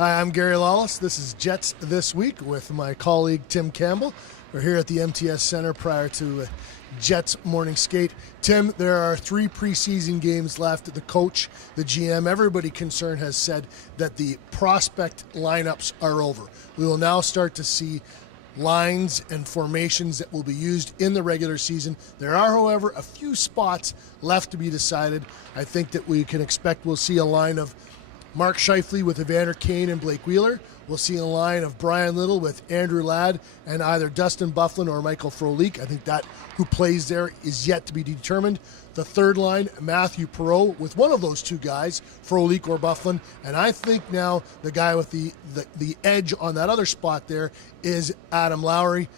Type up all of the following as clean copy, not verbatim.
Hi, I'm Gary Lawless. This is Jets This Week with my colleague Tim Campbell. We're here at the MTS Center prior to Jets morning skate. Tim, there are 3 preseason games left. The coach, the GM, everybody concerned has said that the prospect lineups are over. We will now start to see lines and formations that will be used in the regular season. There are, however, a few spots left to be decided. I think that we can expect we'll see a line of Mark Scheifele with Evander Kane and Blake Wheeler. We'll see a line of Brian Little with Andrew Ladd and either Dustin Byfuglien or Michael Frolik. I think that who plays there is yet to be determined. The third line, Matthew Perreault with one of those 2 guys, Frolik or Byfuglien. And I think now the guy with the edge on that other spot there is Adam Lowry.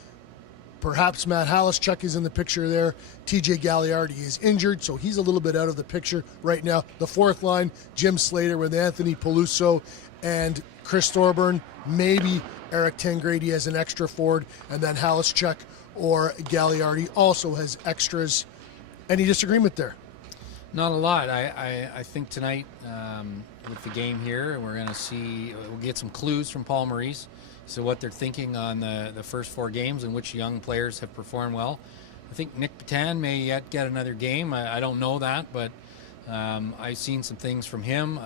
Perhaps Matt Halischuk is in the picture there. TJ Galliardi is injured, so he's a little bit out of the picture right now. The fourth line, Jim Slater with Anthony Peluso and Chris Thorburn, maybe Eric Tangradi as an extra forward, and then Halischuk or Galliardi also has extras. Any disagreement there? Not a lot. I think tonight with the game here, we're going to see, we'll get some clues from Paul Maurice. So what they're thinking on the first 4 games and which young players have performed well. I think Nick Petan may yet get another game. I don't know that, but I've seen some things from him.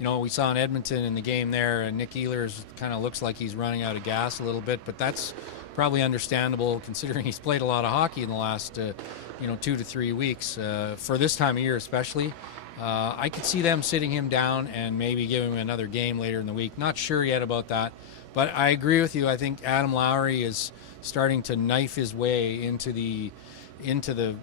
We saw in Edmonton in the game there, and Nick Ehlers kind of looks like he's running out of gas a little bit, but that's probably understandable considering he's played a lot of hockey in the last 2 to 3 weeks. For this time of year especially, I could see them sitting him down and maybe giving him another game later in the week. Not sure yet about that. But I agree with you. I think Adam Lowry is starting to knife his way into the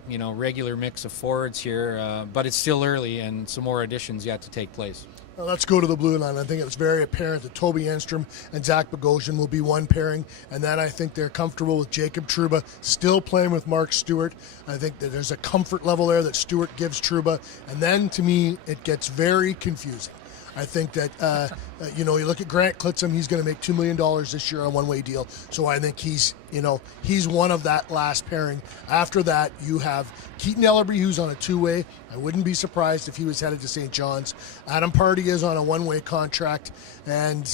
regular mix of forwards here. But it's still early, and some more additions yet to take place. Well, let's go to the blue line. I think it's very apparent that Toby Enstrom and Zach Bogosian will be one pairing, and then I think they're comfortable with Jacob Trouba still playing with Mark Stewart. I think that there's a comfort level there that Stewart gives Trouba, and then to me it gets very confusing. I think that, you look at Grant Clitsome, he's going to make $2 million this year on a one-way deal. So I think he's one of that last pairing. After that, you have Keaton Ellerby, who's on a 2-way. I wouldn't be surprised if he was headed to St. John's. Adam Pardy is on a 1-way contract, and,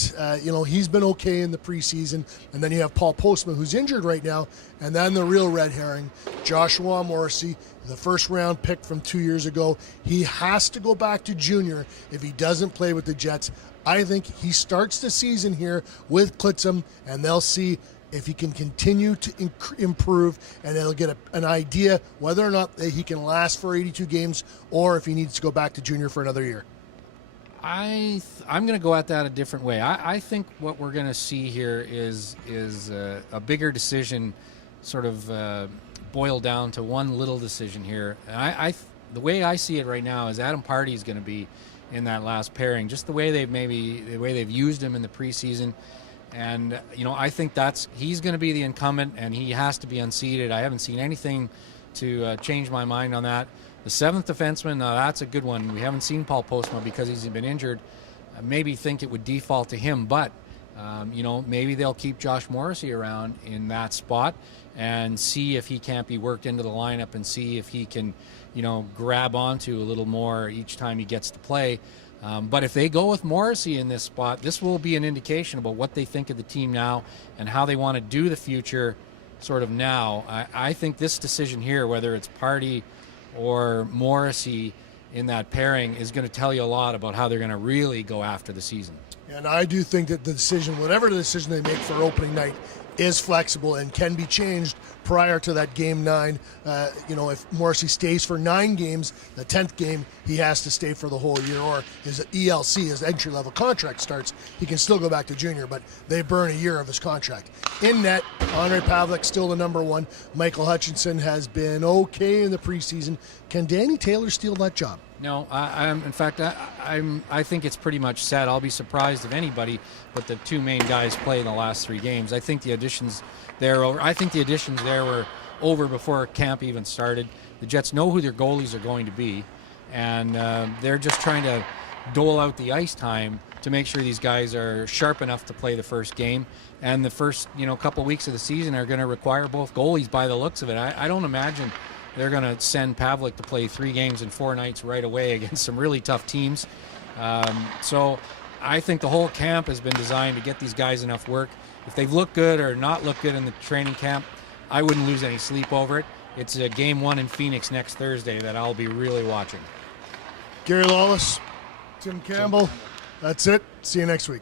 he's been okay in the preseason. And then you have Paul Postma, who's injured right now. And then the real red herring, Joshua Morrissey, the first-round pick from 2 years ago. He has to go back to junior if he doesn't play with the Jets. I think he starts the season here with Clitsome, and they'll see if he can continue to improve, and they'll get an idea whether or not he can last for 82 games or if he needs to go back to junior for another year. I'm going to go at that a different way. I think what we're going to see here is a bigger decision sort of boiled down to one little decision here. And the way I see it right now is Adam Pardy is going to be in that last pairing, just the way they've used him in the preseason. And I think he's going to be the incumbent, and he has to be unseated. I haven't seen anything to change my mind on that. The 7th defenseman, that's a good one. We haven't seen Paul Postma because he's been injured. I maybe think it would default to him, but maybe they'll keep Josh Morrissey around in that spot and see if he can't be worked into the lineup and see if he can, grab onto a little more each time he gets to play. But if they go with Morrissey in this spot, this will be an indication about what they think of the team now and how they want to do the future sort of now. I think this decision here, whether it's Pardy or Morrissey in that pairing, is going to tell you a lot about how they're going to really go after the season. And I do think that the decision, whatever the decision they make for opening night, is flexible and can be changed prior to that game 9. If Morrissey stays for 9 games, the 10th game he has to stay for the whole year, or his ELC, his entry-level contract starts, he can still go back to junior, but they burn a year of his contract. In net, Andre Pavlik still the number 1. Michael Hutchinson has been okay in the preseason. Can Danny Taylor steal that job? No, I think it's pretty much set. I'll be surprised if anybody but the 2 main guys play in the last 3 games. I think the additions there were over before camp even started. The Jets know who their goalies are going to be, and they're just trying to dole out the ice time to make sure these guys are sharp enough to play the first game. And the first couple weeks of the season are going to require both goalies by the looks of it. I don't imagine they're going to send Pavlik to play 3 games in 4 nights right away against some really tough teams. So I think the whole camp has been designed to get these guys enough work. If they've looked good or not looked good in the training camp, I wouldn't lose any sleep over it. It's game 1 in Phoenix next Thursday that I'll be really watching. Gary Lawless, Tim Campbell, that's it. See you next week.